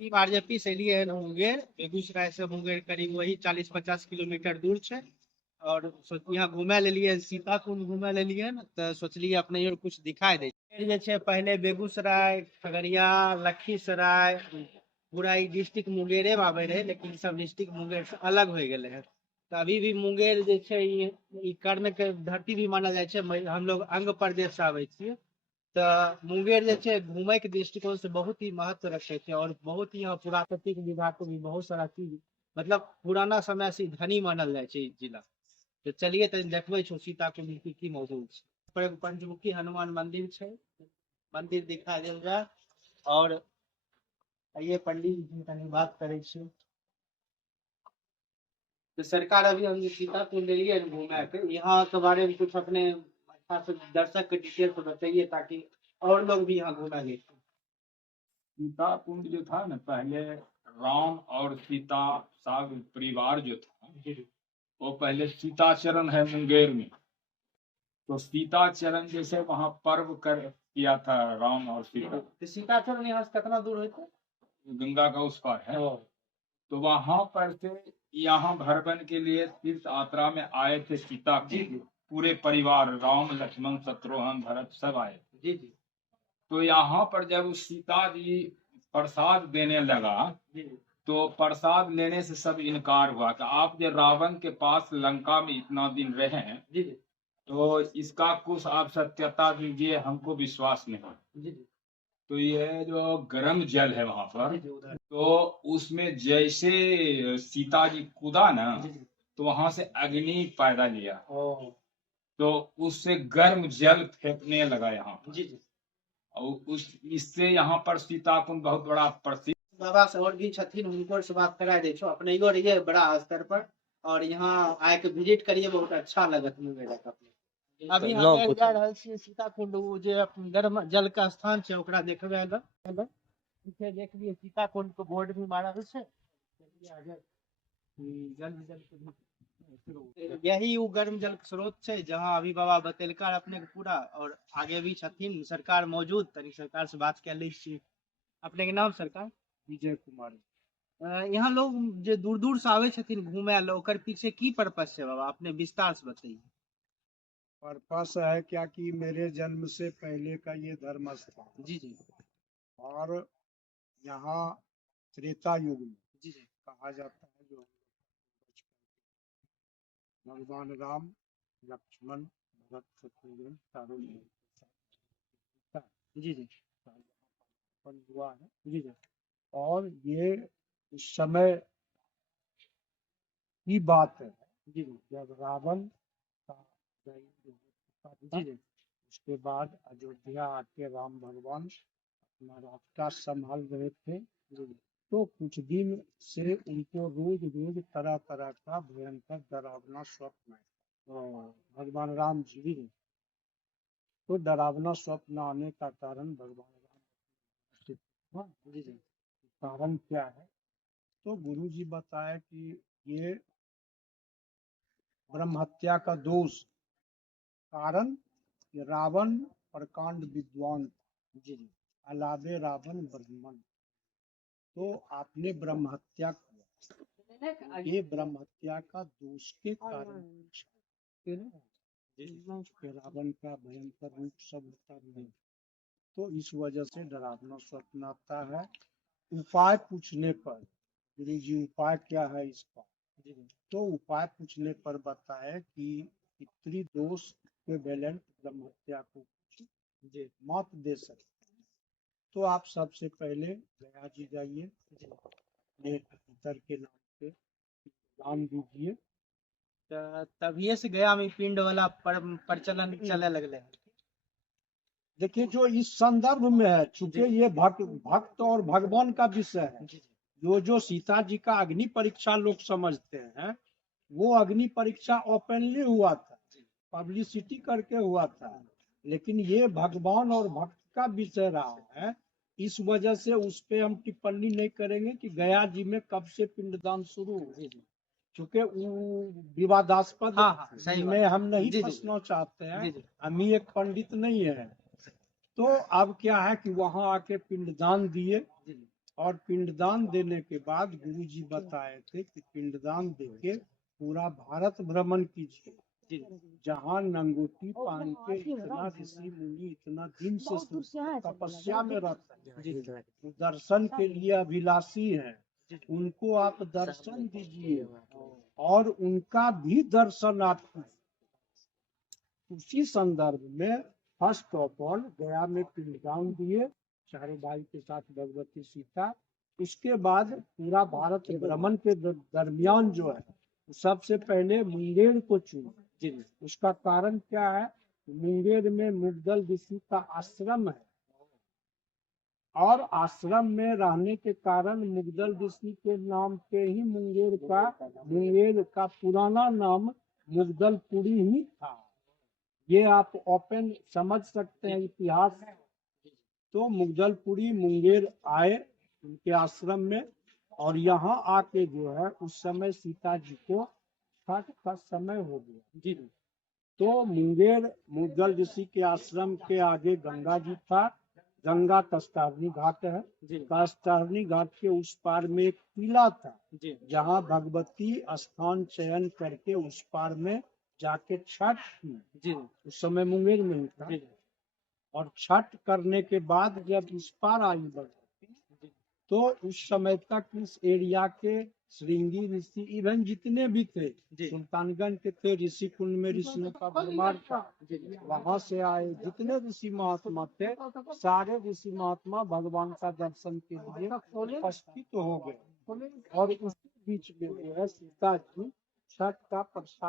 Team RJP से लिए हैं मुंगेर। बेगूसराय से मुंगेर करीब वही 40-50 किलोमीटर दूर है। और यहाँ घूमे ले लिए, सीता कुंड घूमे ले लिए न, तो सोचलिए अपने और कुछ दिखाई दे। जे छे पहले बेगूसराय, खगड़िया, लखीसराय पूरा ई डिस्ट्रिक्ट मुंगेरे में आवे रहे, लेकिन सब डिस्ट्रिक्ट मुंगेर से अलग हो गए हैं। तो अभी भी मुंगेर जे छे ई कर्ण के धरती भी मानल जाए छे। हम लोग अंग प्रदेश से आवे छिए। तो मुंगेर जे छे घूमे के दृष्टिकोण से बहुत ही महत्व रखे थे, और बहुत ही यहाँ पुरातात्विक विभाग को भी बहुत सारा चीज, मतलब पुराना समय से धनी मानल जाए छे ई जिला। तो चलिए तो देखबे छो सीता कुंड की मौजूद छे। पर एगो पंचमुखी हनुमान मंदिर छे, मंदिर दिखा देल जाए। और ये पंडित जी तनी बात करे छी। तो सरकार अभी हम सीता कुंड लिए घूमे के, यहाँ के बारे में कुछ अपने अच्छा से दर्शक के डिटेल से बताइए, ताकि और लोग भी यहाँ घूमे ले। सीता कुंड जो था ना, पहले राम और सीता साग परिवार जो था, वो पहले सीताचरण है मुंगेर में। तो सीताचरण जैसे वहां पर्व कर किया था राम और सीता। तो सीताचरण यहाँ से कितना दूर है? गंगा का उस पार है। तो वहां पर से यहाँ भरवन के लिए तीर्थ यात्रा में आए थे सीता कुंड। पूरे परिवार राम लक्ष्मण शत्रुघ्न भरत सब आए थे। जी जी। तो यहाँ पर जब सीता जी प्रसाद देने लगा, तो प्रसाद लेने से सब इनकार हुआ कि आप जो रावण के पास लंका में इतना दिन रहे हैं, तो इसका कुछ आप सत्यता दीजिए, हमको विश्वास नहीं। तो ये जो गर्म जल है वहां पर, तो उसमें जैसे सीता जी कूदा ना, तो वहां से अग्नि पैदा लिया। तो उससे गर्म जल फेंकने लगा यहाँ पर। और उस इससे यहाँ पर सीता कुंड बहुत बड़ा प्रसिद्ध। बाबा से और भी छथिन, उनको से बात करा दे छो अपने यो रहिए बड़ा स्तर पर। और यहाँ आए के विजिट करिए, बहुत अच्छा लगत मुंगेर का। अभी हम जा रहल छी सीता कुंड, उ जे गर्म जल का स्थान छे ओकरा देखबे ल। पीछे देख लिए सीता कुंड को बोर्ड भी मारल छे। जल जल के यही वो गर्म जल के स्रोत है, जहाँ अभी बाबा बतेलका अपने के पूरा। और आगे भी छथिन सरकार मौजूद, तनी सरकार से बात कर ली छी। अपने के नाम सरकार? विजय कुमार। यहाँ लोग जो दूर दूर से आवे छथिन घूमे ला, ओकर पीछे की पर्पस है बाबा, अपने विस्तार से बताइए। पर्पस है क्या कि मेरे जन्म से पहले का ये धर्म स्थान। जी जी। और यहाँ त्रेता युग में जी जी। कहा जाता है जो भगवान राम, लक्ष्मण, भरत, शत्रुघ्न चारों जी जी। हुआ है। जी जी। और ये उस समय की बात है जी जी। जब रावण का जी जी। उसके बाद अयोध्या आके राम भगवान अपना रास्ता संभाल रहे थे। तो कुछ दिन से उनको रोज रोज तरह तरह का भयंकर डरावना स्वप्न आया भगवान राम जी। तो डरावना स्वप्न आने का कारण भगवान राम जी जी। कारण क्या है? तो गुरु जी बताए कि ये ब्रह्म हत्या का दोष कारण रावण प्रकांड विद्वान अलावे रावण ब्राह्मण। तो आपने ब्रह्म हत्या किया, ये ब्रह्म हत्या का दोष के कारण रावण का भयंकर रूप सब होता है। तो इस वजह से डरावना स्वप्न आता है। उपाय पूछने पर गुरु जी उपाय क्या है इसका? तो उपाय पूछने पर बताए कि पितृदोष के बैलेंट ब्रह्म हत्या को मत दे सकते। तो आप सबसे पहले गया जी जाइए, पितर के नाम पे दान दीजिए। तभी से गया में पिंड वाला प्रचलन चले लगले। देखिए जो इस संदर्भ में है, चूंकि ये भक्त और भगवान का विषय है। जो सीता जी का अग्नि परीक्षा लोग समझते हैं, वो अग्नि परीक्षा ओपनली हुआ था, पब्लिसिटी करके हुआ था। लेकिन ये भगवान और भक्त का विषय रहा है, इस वजह से उस पे हम टिप्पणी नहीं करेंगे कि गया जी में कब से पिंडदान शुरू हुआ, क्योंकि विवादास्पद में हम नहीं फंसना चाहते हैं। हम ही एक पंडित नहीं है। तो अब क्या है कि वहां आके पिंडदान दिए और पिंडदान देने के बाद गुरुजी बताए थे कि पिंडदान देके पूरा भारत भ्रमण कीजिए। जहाँ नंगोटी पान के इतना ऋषि मुनि इतना दिन से तपस्या में रहते हैं, वो दर्शन के लिए अभिलाषी हैं, उनको आप दर्शन दीजिए और उनका भी दर्शन आप कीजिए। उसी संदर्भ में फर्स्ट ऑफ ऑल गया में पिंडदान दिए चारों भाई के साथ भगवती सीता। उसके बाद पूरा भारत भ्रमण के दरमियान जो है सबसे पहले मुंगेर को चुना। उसका कारण क्या है? मुंगेर में मुग्दल ऋषि का आश्रम है और आश्रम में रहने के कारण मुग्दल ऋषि के नाम पे ही मुंगेर का पुराना नाम मुग्दलपुरी ही था। ये आप ओपन समझ सकते हैं इतिहास। तो मुग्दलपुरी मुंगेर आए उनके आश्रम में और यहाँ आके जो है उस समय सीता जी को छठ का समय हो गया। तो मुंगेर मुग्दल ऋषि के आश्रम के आगे गंगा जी था। गंगा कस्तारनी घाट है। कस्तारनी घाट के उस पार में एक टीला था जहाँ भगवती स्थान चयन करके उस पार में जाके छठ की। उस समय मुंगेर में ही था। और छठ करने के बाद जब इस पार आई भगवती तो उस समय तक इस एरिया के श्रृंगी ऋषि इवन जितने भी थे सुल्तानगंज के थे, ऋषि कुंड में ऋषियों का भरमार था, वहां से आए जितने ऋषि महात्मा थे सारे ऋषि महात्मा भगवान का दर्शन के लिए उपस्थित हो गए। और उस बीच में जो है सीता जी छठ का प्रसाद